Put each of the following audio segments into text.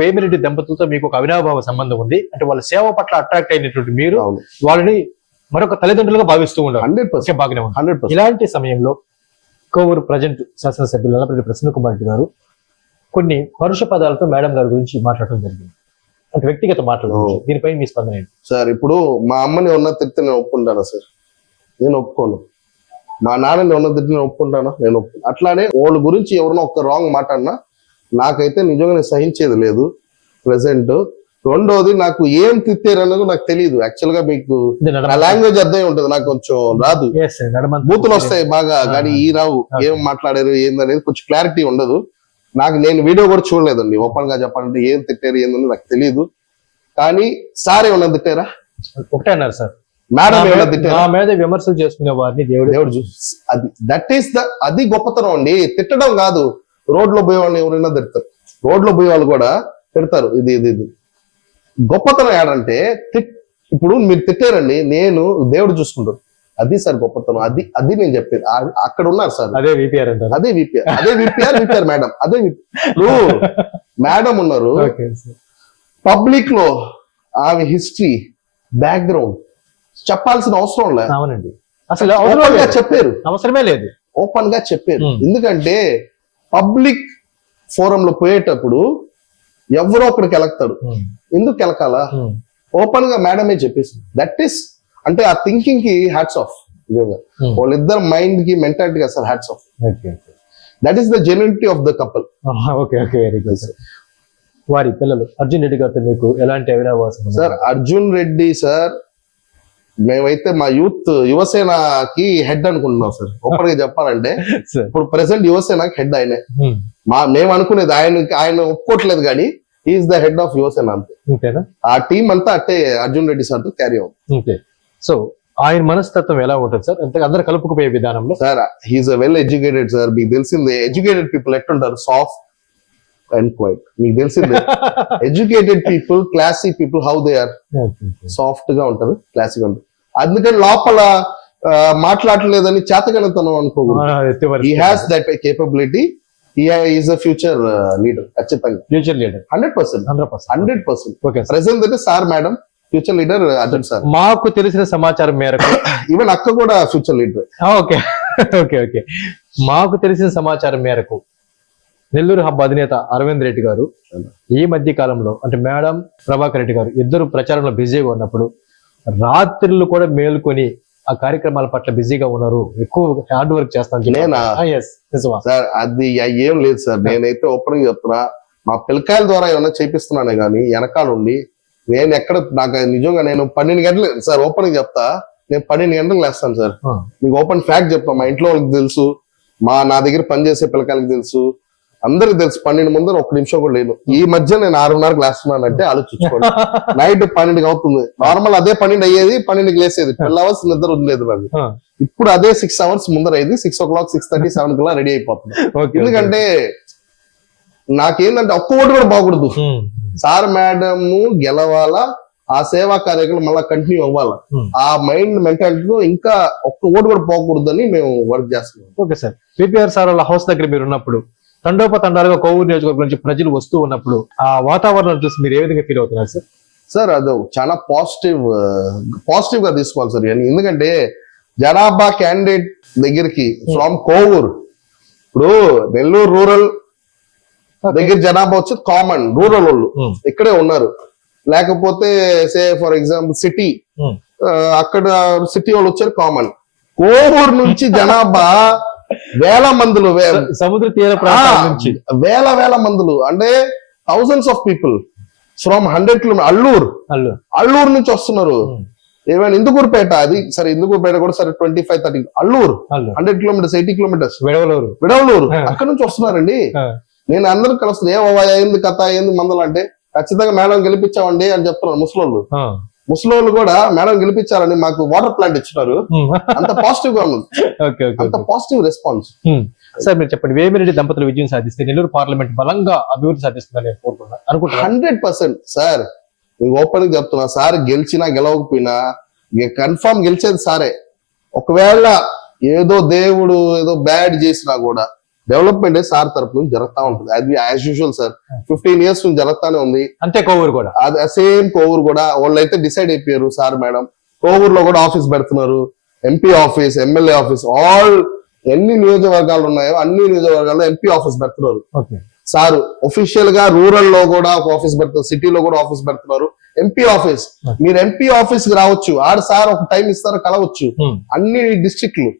వేమిరెడ్డి దంపతులతో మీకు ఒక అవినాభావ సంబంధం ఉంది. అంటే వాళ్ళ సేవ పట్ల అట్రాక్ట్ అయినటువంటి మీరు వాళ్ళని మరొక తల్లిదండ్రులుగా భావిస్తూ ఉన్నారు హండ్రెడ్ ఓకే, పర్సెంట్ బాగానే ఉంది. Hundred percent. ఇలాంటి సమయంలో కోవూరు ప్రజెంట్ శాసనసభ్యులు నల్లపల్లి ప్రసన్న కుమార్ రెడ్డి గారు కొన్ని పరుష పదాలతో మేడం గారి గురించి మాట్లాడటం జరిగింది. అంటే వ్యక్తిగత మాటలు. దీనిపై మీ స్పందన ఏంటి? సార్ ఇప్పుడు మా అమ్మని ఉన్న తిరిగితే నేను ఒప్పుకుంటానా సార్? నేను ఒప్పుకోను. మా నాన్నని ఉన్న తిరిగి నేను ఒప్పుకుంటానా? నేను ఒప్పుకోను అట్లానే వాళ్ళ గురించి ఎవరినో ఒక్క రాంగ్ మాట అన్నా నాకైతే నిజంగా నేను సహించేది లేదు. ప్రెసెంట్ రెండోది నాకు ఏం తిట్టారు అన్నది నాకు తెలియదు యాక్చువల్గా మీకు నా లాంగ్వేజ్ అర్థమై ఉంటది. నాకు కొంచెం రాదు. బూతులు వస్తాయి బాగా. కానీ ఈ రావు. ఏం మాట్లాడారు ఏందనేది కొంచెం క్లారిటీ ఉండదు. నాకు నేను వీడియో కూడా చూడలేదండి. ఓపెన్గా చెప్పాలంటే ఏం తిట్టారు ఏందని నాకు తెలియదు కానీ సార్ ఏమన్నా తిట్టారా? ఒకటే అన్నారు సార్ మేడం ఏమన్నా తిట్టారా? మీద విమర్శలు చేసుకునే వారిని దేవుడు దేవుడు అది దట్ ఈస్ ద అది గొప్పతనం అండి. తిట్టడం కాదు. రోడ్లో పోయే వాళ్ళని ఎవరైనా తిడతారు. రోడ్లో పోయే వాళ్ళు కూడా తిడతారు. ఇది ఇది ఇది. గొప్పతనం ఏడంటే తిట్ ఇప్పుడు మీరు తిట్టారండి నేను దేవుడు చూసుకుంటాడు అది సార్ గొప్పతనం. అది అది నేను చెప్పేది. అక్కడ ఉన్నారు సార్. అదే విపిఆర్ అదే విపిఆర్ అదే విపిఆర్ విపిఆర్ మేడం. అదే. ఇప్పుడు మేడం ఉన్నారు. పబ్లిక్లో ఆమె హిస్టరీ బ్యాక్గ్రౌండ్ చెప్పాల్సిన అవసరం లేదు అవునండి. అసలు. చెప్పారు. అవసరమే లేదు. ఓపెన్గా చెప్పారు. ఎందుకంటే పబ్లిక్ ఫోరం లో పోయేటప్పుడు ఎవరో ఒకరికి ఎలక్తాడు. ఉమ్, ఎందుకు ఎలకాలా? ఉమ్, ఓపెన్గా మేడమే చెప్పేసింది. దట్ ఈస్ అంటే ఆ థింకింగ్కి హ్యాట్స్ ఆఫ్ నిజంగా Hmm. వాళ్ళిద్దరు మైండ్కి mentality sir hats off that is the genuinity of the couple okay okay very good sir వారి పిల్లలు అర్జున్ రెడ్డి గారితో మీకు ఎలాంటి అవినావాసం? సార్ అర్జున్ రెడ్డి సార్ మేమైతే మా యూత్ యువసేనకి హెడ్ అనుకుంటున్నాం సార్. ఓపెన్గా చెప్పాలంటే ఇప్పుడు ప్రెసెంట్ యువసేనకి హెడ్ ఆయనే. ఉమ్, మా మేము అనుకునేది ఆయన ఆయన ఒప్పుకోవట్లేదు కానీ is the head of Yuvasena అంతే. ఆ టీం అంతా అట్టే అర్జున్ రెడ్డి సార్తో క్యారీ అవుతుంది సో ఆయన మనస్తత్వం ఎలా ఉంటుంది సార్? అంతే అందరు కలుపుకుపోయే విధానంలో? Sir he is well educated sir. మీకు తెలిసిందే ఎడ్యుకేటెడ్ పీపుల్ ఎట్టుంటారు? సాఫ్ట్ అండ్ క్వైట్ మీకు తెలిసిందే. Educated people classy people how they are సాఫ్ట్గా ఉంటారు క్లాసీగా ఉంటారు. అందుకని లోపల మాట్లాడలేదని చేతగనతనం అనుకోకూడదు. He has that capability is a future leader ఖచ్చితంగా. Future leader hundred percent. Hundred percent. Hundred percent. Okay present అయితే sir madam future leader Arjun sir మాకు తెలిసిన సమాచారం మేరకు ఈవెన్ అక్క కూడా future leader okay okay okay మాకు తెలిసిన సమాచారం మేరకు నెల్లూరు హబ్ అధినేత అరవింద్ రెడ్డి గారు ఈ మధ్య కాలంలో అంటే మేడం ప్రభాకర్ రెడ్డి గారు ఇద్దరు ప్రచారంలో బిజీగా ఉన్నప్పుడు రాత్రులు కూడా మేల్కొని ఆ కార్యక్రమాల పట్ల బిజీగా ఉన్నారు. ఎక్కువ హార్డ్ వర్క్ చేస్తాను సార్ అది ఏం లేదు సార్. నేనైతే ఓపెన్ చెప్తున్నా. మా పిల్లకాయల ద్వారా ఏమైనా చేపిస్తున్నానే కానీ వెనకాల ఉండి నేను ఎక్కడ నాకు నిజంగా నేను పన్నెండు గంటలు సార్ ఓపెన్ చెప్తా. నేను పన్నెండు గంటలకు లేస్తాను సార్. మీకు ఓపెన్ ఫ్యాక్ట్ చెప్తా. మా ఇంట్లో వాళ్ళకి తెలుసు. మా నా దగ్గర పనిచేసే పిల్లకాయలకి తెలుసు. అందరికి తెలుసు పన్నెండు ముందర ఒక్క నిమిషం కూడా లేను ఈ మధ్య నేను ఆరున్నరకు లేస్తున్నాను అంటే ఆలోచించుకోండి. నైట్ పన్నెండుకి అవుతుంది. నార్మల్ అదే పన్నెండు అయ్యేది పన్నెండుకి లేసేది. ట్వెల్వ్ అవర్స్ నిద్ర ఉండలేదు నాకు ఇప్పుడు అదే సిక్స్ అవర్స్ ముందర అయింది. Six o'clock six thirty seven కల్లా రెడీ అయిపోతుంది. ఎందుకంటే నాకేందంటే ఒక్క ఓటు కూడా. ఉమ్, సార్ మేడం గెలవాలా? ఆ సేవా కార్యక్రమం మళ్ళీ కంటిన్యూ అవ్వాలా. ఆ మైండ్ మెంటాలిటీలో ఇంకా ఒక్క ఓటు కూడా పోకూడదని మేము వర్క్ చేస్తున్నాం. Okay sir. పిపిఆర్ సార్ వాళ్ళ హౌస్ దగ్గర మీరు ఉన్నప్పుడు తండోపతండాలుగా కోవూరు నియోజకవర్గం నుంచి ప్రజలు వస్తూ ఉన్నప్పుడు ఆ వాతావరణం చూసి మీరు ఏ విధంగా ఫీల్ అవుతున్నారు సార్? సార్ అది చాలా పాజిటివ్ పాజిటివ్గా తీసుకోవాలి సార్. ఎందుకంటే జనాభా క్యాండిడేట్ దగ్గరికి ఫ్రమ్ కోవూర్. ఇప్పుడు నెల్లూరు రూరల్ దగ్గర జనాభా వచ్చి కామన్ రూరల్ వాళ్ళు. Hmm. ఇక్కడే ఉన్నారు. లేకపోతే say for example city Hmm. అక్కడ సిటీ వాళ్ళు వచ్చారు కామన్ కోవూరు నుంచి జనాభా వేల మందులు సముద్ర తీర నుంచి. వేల వేల మందులు. అంటే thousands of people from hundred kilometer Alluru. Allu Alluru నుంచి వస్తున్నారు. ఏమైనా ఇందుకూరుపేట? అది సరే ఇందుకూరుపేట కూడా సరే twenty five thirty Alluru. Allu hundred kilometers eighty kilometers Vidavaluru. Vidavaluru. అక్కడ నుంచి వస్తున్నారండి. నేను అందరూ కలుస్తుంది ఏమవ్వా ఏంది కథ ఏంది మందలు అంటే ఖచ్చితంగా మేడం గెలిపించామండి అని చెప్తున్నారు ముసలోళ్ళు. ముసలోళ్ళు కూడా మేడం గెలిపించారని మాకు వాటర్ ప్లాంట్ ఇచ్చినారు. ఉమ్, అంత పాజిటివ్గా ఉంది. అంత పాజిటివ్ రెస్పాన్స్. సార్ మీరు చెప్పండి వేమిరెడ్డి దంపతులు విజయం సాధిస్తే నెల్లూరు పార్లమెంట్ బలంగా అభివృద్ధి సాధిస్తుందని నేను కోరుకుంటున్నాను అనుకుంటున్నాను హండ్రెడ్ పర్సెంట్ సార్ ఓపెన్గా చెప్తున్నా సార్ గెలిచినా గెలవకపోయినా కన్ఫర్మ్ గెలిచేది సారే. ఒకవేళ ఏదో దేవుడు ఏదో బ్యాడ్ చేసినా కూడా డెవలప్మెంట్ సార్ తరపు నుంచి జరుగుతా ఉంటుంది. అది as usual sir. Fifteen years నుంచి జరుగుతానే ఉంది. అంతే కోవూరు కూడా. అది సేమ్ కోవూరు కూడా. వాళ్ళు అయితే డిసైడ్ అయిపోయారు సార్ మేడం. కోవూరులో కూడా ఆఫీస్ పెడుతున్నారు. MP office MLA office all ఎన్ని నియోజకవర్గాలు ఉన్నాయో అన్ని నియోజకవర్గాల్లో ఎంపీ ఆఫీస్ పెడుతున్నారు. సార్ ఒఫీషియల్గా రూరల్లో కూడా ఒక ఆఫీస్ పెడుతున్నారు సిటీలో కూడా ఆఫీస్ పెడుతున్నారు. MP office Okay. మీరు ఎంపీ ఆఫీస్కి రావచ్చు. ఆడ సార్ ఒక టైం ఇస్తారు కలవచ్చు. అన్ని డిస్ట్రిక్ట్లు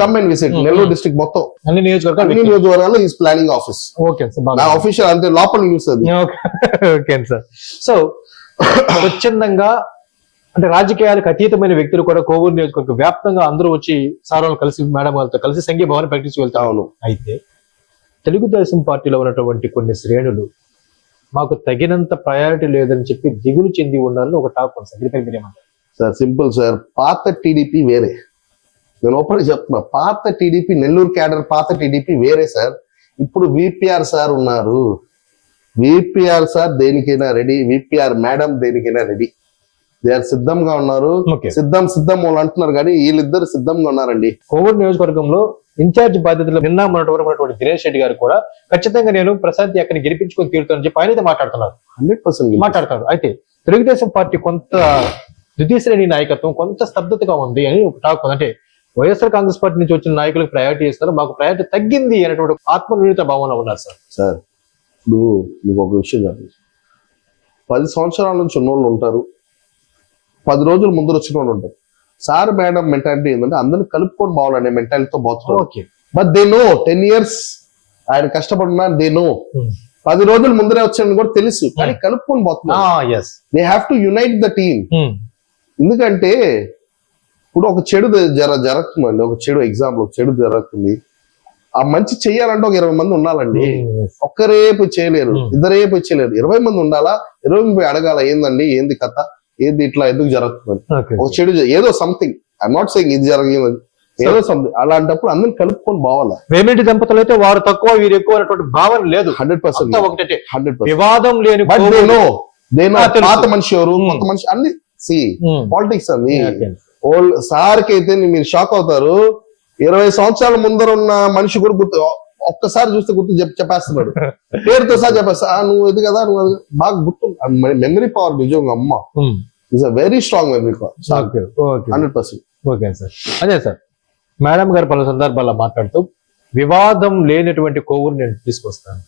come and visit Hmm. Nellore district మొత్తం. అన్ని నియోజకవర్గాలు అన్ని నియోజకవర్గాల్లో is planning office okay sir నా ఆఫీషియల్ అంటే లోపల న్యూస్ అది. ఓకే సార్ సో స్వచ్ఛందంగా అంటే రాజకీయాలకు అతీతమైన వ్యక్తులు కూడా కోవూరు నియోజకవర్గ వ్యాప్తంగా అందరూ వచ్చి సార్ వాళ్ళు కలిసి మేడం వాళ్ళతో కలిసి సంఘీభావాన్ని ప్రకటించి అవును. అయితే తెలుగుదేశం పార్టీలో ఉన్నటువంటి కొన్ని శ్రేణులు మాకు తగినంత ప్రయారిటీ లేదని చెప్పి దిగులు చెంది ఉండాలని ఒక టాక్ ఉంది సార్. దీనిపై మీరేమంటారు? సార్ సింపుల్ సార్ పాత టీడీపీ వేరే. నేను ఓపెన్ చెప్తున్నా పాత టీడీపీ నెల్లూరు క్యాడర్ పాత టీడీపీ వేరే సార్. ఇప్పుడు విపిఆర్ సార్ ఉన్నారు. విపిఆర్ సార్ దేనికైనా రెడీ విపిఆర్ మేడం దేనికైనా రెడీ. దే ఆర్ సిద్ధంగా ఉన్నారు. సిద్ధం సిద్ధం వాళ్ళు అంటున్నారు కానీ వీళ్ళిద్దరు సిద్ధంగా ఉన్నారండి. కోవూరు నియోజకవర్గంలో ఇన్ఛార్జ్ బాధ్యతలు నిన్న మొన్నటి వరకు ఉన్నటువంటి దినేష్ రెడ్డి గారు కూడా ఖచ్చితంగా నేను ప్రశాంత్ అక్కడిని గెలిపించుకొని తీరుతానని చెప్పి ఆయన మాట్లాడుతున్నారు. హండ్రెడ్ పర్సెంట్ మాట్లాడతారు. అయితే తెలుగుదేశం పార్టీ కొంత ద్వితీయ శ్రేణి నాయకత్వం కొంత స్తబ్దతగా ఉంది అని ఒక టాక్ అంటే వైఎస్ఆర్ కాంగ్రెస్ పార్టీ నుంచి వచ్చిన నాయకులకు ప్రయారిటీ ఇస్తారు మాకు ప్రయారిటీ తగ్గింది అనేటువంటి ఆత్మనిర్మిత భావన ఉన్నారు సార్. సార్ ఇప్పుడు మీకు ఒక విషయం పది సంవత్సరాల నుంచి ఉన్నోళ్ళు ఉంటారు. పది రోజుల ముందు వచ్చిన వాళ్ళు ఉంటారు. సార్ మేడం మెంటాలిటీ ఏంటంటే అందరిని కలుపుకొని పోవాలనే మెంటాలిటీతో పోతున్నారు but they know ten years ఆయన కష్టపడినా దే నో పది రోజుల ముందరే వచ్చాడని కూడా తెలుసు. కానీ కలుపుకొని పోతున్నారు they have to unite the team ఎందుకంటే ఇప్పుడు ఒక చెడు జర జరుగుతుందండి ఒక చెడు ఎగ్జాంపుల్ ఒక చెడు జరుగుతుంది. ఆ మంచి చెయ్యాలంటే ఒక ఇరవై మంది ఉండాలండి. ఒక్కరే పోయి చేయలేరు. Hmm. ఇద్దరే పోయి చేయలేరు. ఇరవై మంది ఉండాలా? ఇరవై మంది పోయి అడగాల? ఏందండి? ఏంది కథ? ఏంది ఇట్లా ఎందుకు జరుగుతుంది? ఒక చెడు ఏదో సంథింగ్ ఐఎమ్ నాట్ సెయింగ్ ఇది జరిగింది ఏదో సంథింగ్ అలాంటప్పుడు అందరిని కలుపుకొని పోవాలా వేమిరెడ్డి దంపతులు అయితే వారు తక్కువ వీరు ఎక్కువ అనేటువంటి భావన లేదు. హండ్రెడ్ పర్సెంట్ ఒకటే హండ్రెడ్ వివాదం లేని. పాత మనిషి ఎవరు? Hmm. కొత్త మనిషి. అన్ని. సి. Politics Okay. ఓల్డ్ సార్కి అయితే మీరు షాక్ అవుతారు. ఇరవై సంవత్సరాల ముందర ఉన్న మనిషి కూడా గుర్తు ఒక్కసారి చూస్తే గుర్తు చెప్ చెప్పేస్తున్నాడు. పేరుతో సార్ చెప్పేస్తా "ఆ, నువ్వు ఇది కదా నువ్వు అది." బాగా గుర్తు. మెమరీ పవర్ నిజంగా అమ్మ. Is a very strong memory power hundred percent okay sir అదే సార్ మేడం గారు పలు సందర్భాల్లో మాట్లాడుతూ వివాదం లేనటువంటి కోవూరు నేను తీసుకొస్తాను.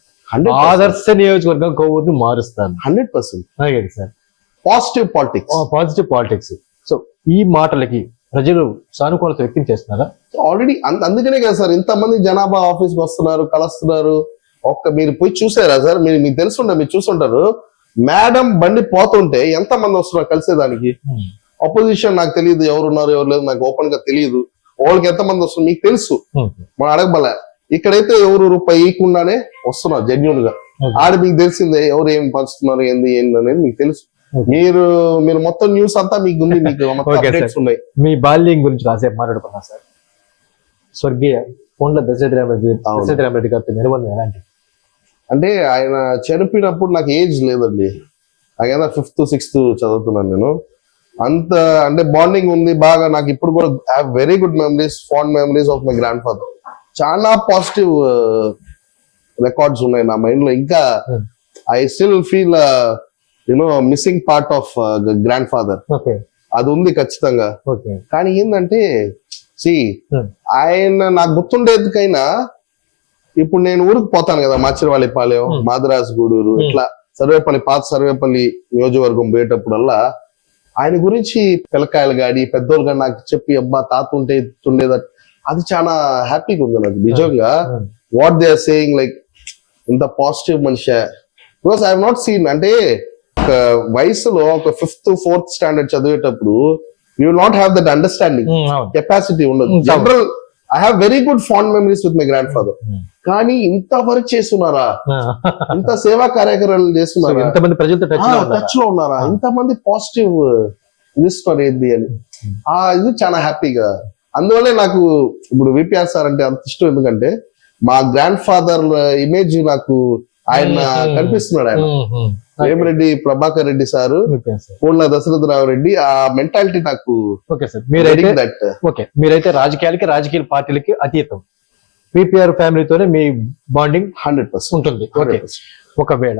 ఆదర్శ నియోజకవర్గం కోవూరుని మారుస్తాను. హండ్రెడ్ పర్సెంట్ అలాగే sir positive politics positive politics so ఈ మాటలకి ప్రజలు సానుకూలత వ్యక్తం చేస్తున్నారా? ఆల్రెడీ అందుకనే కదా సార్ ఇంతమంది జనాభా ఆఫీస్కి వస్తున్నారు కలుస్తున్నారు. ఒక్క మీరు పోయి చూసారా సార్? మీరు మీకు తెలుసుండే మీరు చూసుంటారు. మేడం బండి పోతుంటే ఎంత మంది వస్తున్నారు కలిసేదానికి? అపోజిషన్ నాకు తెలియదు ఎవరు ఉన్నారు ఎవరు లేదు నాకు ఓపెన్గా తెలియదు. వాళ్ళకి ఎంత మంది వస్తున్నారు మీకు తెలుసు. మనం అడగబలే. ఇక్కడైతే ఎవరు రూపాయి ఇయకుండానే వస్తున్నారు జెన్యున్గా. ఆడ మీకు తెలిసిందే ఎవరు ఏం పంచుతున్నారు ఏంది ఏంది అనేది మీకు తెలుసు. మీరు మీరు మొత్తం న్యూస్ అంతా మీకు ఉంది మీకు. అప్డేట్స్ ఉన్నాయి. మీ బాల్యం గురించి కాసేపు మాట్లాడుకున్నా సార్ స్వర్గీయ కొండ దశరథ రామరెడ్డి అవును. దశరథ రామరెడ్డి గారితో నిర్బంధం ఎలాంటి? అంటే ఆయన చనిపోయినప్పుడు నాకు ఏజ్ లేదండి. నాకేదా ఫిఫ్త్ సిక్స్త్ చదువుతున్నాను నేను. అంత అంటే బాండింగ్ ఉంది బాగా నాకు ఇప్పుడు కూడా have very good memories fond memories of my grandfather చాలా పాజిటివ్ రికార్డ్స్ ఉన్నాయి నా మైండ్లో. ఇంకా. I still feel you know missing part of grandfather అది ఉంది ఖచ్చితంగా కానీ ఏంటంటే సి Hmm. ఆయన నాకు గుర్తుండేదికైనా ఇప్పుడు నేను ఊరికి పోతాను కదా మాచిరవాళ్ళి పాలెం Hmm. మాదరాజ్ గూడూరు Hmm. ఇట్లా సర్వేపల్లి పాత సర్వేపల్లి నియోజకవర్గం పోయేటప్పుడల్లా ఆయన గురించి పిల్లకాయలు గాడి పెద్దోళ్ళు గాడి నాకు చెప్పి అబ్బా తాత ఉంటే ఉండేది అది చాలా హ్యాపీగా ఉంది నాకు నిజంగా. What they are saying like ఇంత పాజిటివ్ మనిషి బికాస్ ఐ నాట్ సీన్ అంటే ఒక వయసులో ఒక ఫిఫ్త్ ఫోర్త్ స్టాండర్డ్ చదివేటప్పుడు you not have that understanding capacity ఉండదు. General I have very good fond memories with my grandfather. కానీ ఇంత వర్క్ చేస్తున్నారా. ఇంత సేవా కార్యక్రమాలు చేస్తున్నారా? ఎంతమంది ప్రజలతో టచ్లో ఉన్నారా? ఇంతమంది పాజిటివ్ ఇస్తున్నారు ఏంది అని. ఆ ఇది చాలా హ్యాపీగా. అందువల్లే నాకు ఇప్పుడు విపిఆర్ సార్ అంటే అంత ఇష్టం. ఎందుకంటే మా గ్రాండ్ ఫాదర్ ఇమేజ్ నాకు ఆయన. కనిపిస్తున్నాడు ఆయన. వేమిరెడ్డి ప్రభాకర్ రెడ్డి సారు పూర్ణ దశరథరావు రెడ్డి ఆ మెంటాలిటీ నాకు ఓకే సార్. మీరైతే ఓకే. మీరైతే రాజకీయాలకి రాజకీయ పార్టీలకి అతీతం. విపిఆర్ ఫ్యామిలీతోనే మీ బాండింగ్ హండ్రెడ్ పర్సెంట్. ఉంటుంది. ఓకే. ఒకవేళ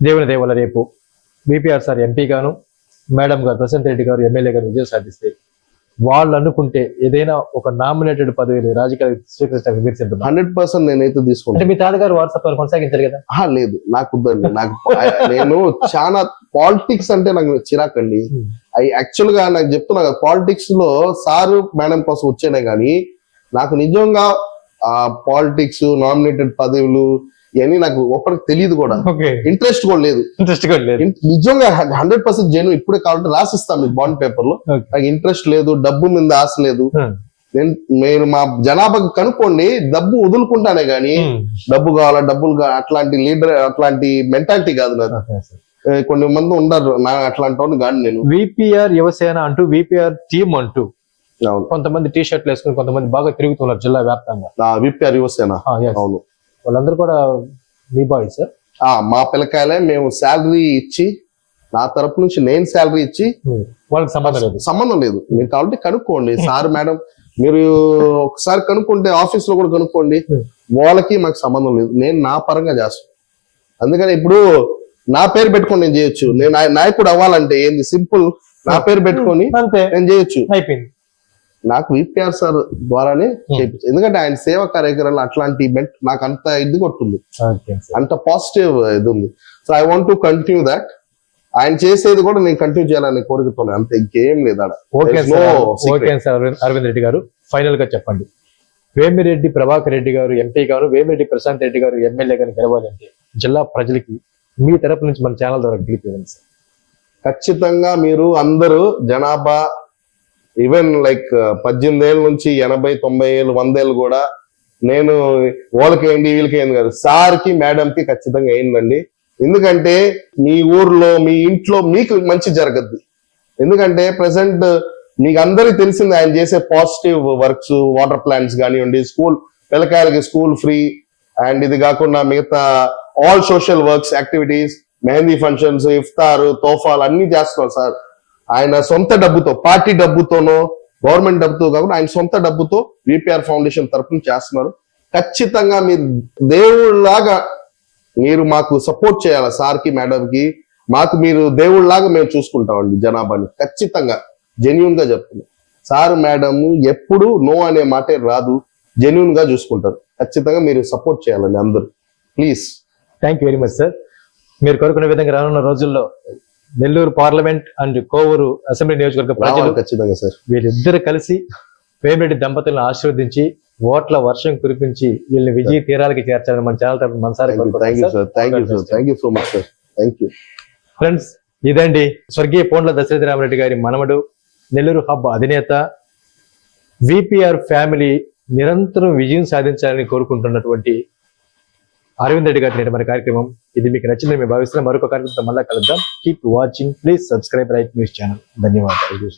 దేవుని దేవల రేపు బీపీఆర్ సార్ ఎంపీ గాను మేడం గారు ప్రశాంత్ రెడ్డి గారు ఎమ్మెల్యే గారు విజయం సాధిస్తే వాళ్ళు అనుకుంటే ఏదైనా ఒక నామినేటెడ్ పదవిని రాజకీయ స్వీకరించడానికి మీరు? హండ్రెడ్ పర్సెంట్ నేనైతే తీసుకుంటాను మీ తాతగారు వాట్సాప్ కొనసాగించారు కదా? లేదు. నాకు వద్దండి. నాకు నేను చాలా పాలిటిక్స్ అంటే నాకు చిరాకండి Hmm. అవి యాక్చువల్గా నాకు చెప్తున్నా కదా పాలిటిక్స్లో సారు మేడం కోసం వచ్చానే గానీ నాకు నిజంగా ఆ పాలిటిక్స్ నామినేటెడ్ పదవులు ఇవన్నీ నాకు ఒక్కడికి తెలియదు కూడా. ఇంట్రెస్ట్ కూడా లేదు. ఇంట్రెస్ట్ కూడా లేదు. నిజంగా హండ్రెడ్ పర్సెంట్ జెన్యూ ఇప్పుడే కావాలంటే రాసిస్తాం మీకు బాండ్ పేపర్లో. నాకు ఇంట్రెస్ట్ లేదు డబ్బు మీద ఆశ లేదు. నేను మీరు మా జనాభాకి కనుక్కోండి డబ్బు వదులుకుంటానే గానీ. డబ్బు కావాలా డబ్బులు అట్లాంటి లీడర్ అట్లాంటి మెంటాలిటీ కాదు. ఏ, కొన్ని మంది ఉండరు నా అట్లాంటి వాడిని కాదు నేను. విపిఆర్ యువసేన అంటూ విపిఆర్ టీమ్ అంటూ కొంతమంది టీ షర్ట్లు వేసుకుని కొంతమంది బాగా తిరుగుతున్నారు జిల్లా వ్యాప్తంగా. విపిఆర్ యువసేన. Yes. అవును. వాళ్ళందరూ కూడా మీ బాయ్స్ మా పిల్లకాయలే మేము శాలరీ ఇచ్చి నా తరపు నుంచి నేను శాలరీ ఇచ్చి వాళ్ళకి సంబంధం లేదు. సంబంధం లేదు. మీరు కావాలంటే కనుక్కోండి. సార్ మేడం మీరు ఒకసారి కనుక్కుంటే ఆఫీస్లో కూడా కనుక్కోండి. వాళ్ళకి మాకు సంబంధం లేదు. నేను నా పరంగా చేస్తాను. అందుకని ఇప్పుడు నా పేరు పెట్టుకొని నేను చేయొచ్చు. నేను నాయ- నాయకుడు అవ్వాలంటే ఏంది? సింపుల్. నా పేరు పెట్టుకొని నేను చేయొచ్చు. అయిపోయింది. నాకు విపిఆర్ సార్ ద్వారానే చేయించు ఎందుకంటే ఆయన సేవా కార్యక్రమాలు అట్లాంటి ఈవెంట్ నాకు అంత ఇది కొట్టుంది. అంత పాజిటివ్ ఇది ఉంది. So I want to continue that ఆయన చేసేది కూడా నేను కంటిన్యూ చేయాలని కోరికతోనే. అంతే ఇంకేం లేదు ఓకే సార్ అరవింద్- రెడ్డి గారు ఫైనల్గా చెప్పండి. వేమిరెడ్డి ప్రభాకర్ రెడ్డి గారు ఎంపీ గారు వేమిరెడ్డి ప్రశాంత్ రెడ్డి గారు ఎమ్మెల్యే గారు గెలవాలంటే జిల్లా ప్రజలకి మీ తరపు నుంచి మన ఛానల్ ద్వారా సార్ ఖచ్చితంగా మీరు అందరూ జనాభా ఈవెన్ లైక్ uh, పద్దెనిమిది ఏళ్ళ నుంచి ఎనభై తొంభై ఏళ్ళు వందేళ్ళు కూడా నేను వాళ్ళకేంటి వీళ్ళకేంది కాదు సార్కి మేడంకి ఖచ్చితంగా ఏంటండి? ఎందుకంటే మీ ఊర్లో మీ ఇంట్లో మీకు మంచి జరగద్ది. ఎందుకంటే ప్రజెంట్ మీకు అందరికి తెలిసింది ఆయన చేసే పాజిటివ్ వర్క్స్ వాటర్ ప్లాంట్స్ కానివ్వండి స్కూల్ పిల్లకాయలకి స్కూల్ ఫ్రీ అండ్ ఇది కాకుండా మిగతా all social works activities mehndi functions ఇఫ్తారు తోఫాలు అన్ని చేస్తున్నారు సార్. ఆయన సొంత డబ్బుతో పార్టీ డబ్బుతోనో గవర్నమెంట్ డబ్బుతో కాకుండా ఆయన సొంత డబ్బుతో విపిఆర్ ఫౌండేషన్ తరఫున చేస్తున్నారు. ఖచ్చితంగా మీరు దేవుళ్ళలాగా మీరు మాకు సపోర్ట్ చేయాలి సార్కి మేడంకి? మాకు మీరు దేవుళ్ళలాగా మేము చూసుకుంటామండి జనాభాని. ఖచ్చితంగా జెన్యున్గా చెప్తున్నాం. సార్ మేడం ఎప్పుడు నో అనే మాటే రాదు. జెన్యున్గా చూసుకుంటారు. ఖచ్చితంగా మీరు సపోర్ట్ చేయాలండి అందరూ. Please. Thank you very much sir మీరు కోరుకునే విధంగా రానున్న రోజుల్లో Nellore parliament and Kovuru assembly నియోజకవర్గ ప్రజలు ఖచ్చితంగా సార్. వీళ్ళిద్దరు కలిసి వేమిరెడ్డి దంపతులను ఆశీర్వదించి ఓట్ల వర్షం కురిపించి వీళ్ళని విజయ తీరాలకి చేర్చాలని మన ఛానల్ తరపున మనసారి ఫ్రెండ్స్ ఇదండి స్వర్గీయ పోండ్ల దశరథ రామరెడ్డి గారి మనవడు నెల్లూరు హబ్ అధినేత విపిఆర్ ఫ్యామిలీ నిరంతరం విజయం సాధించాలని కోరుకుంటున్నటువంటి అరవింద్ రెడ్డి గారి నేటి మన కార్యక్రమం. ఇది మీకు నచ్చిందని మేము భావిస్తున్నాం. మరొక కార్యక్రమంతో మళ్ళా కలుద్దాం. Keep watching please subscribe right news channel ధన్యవాదాలు.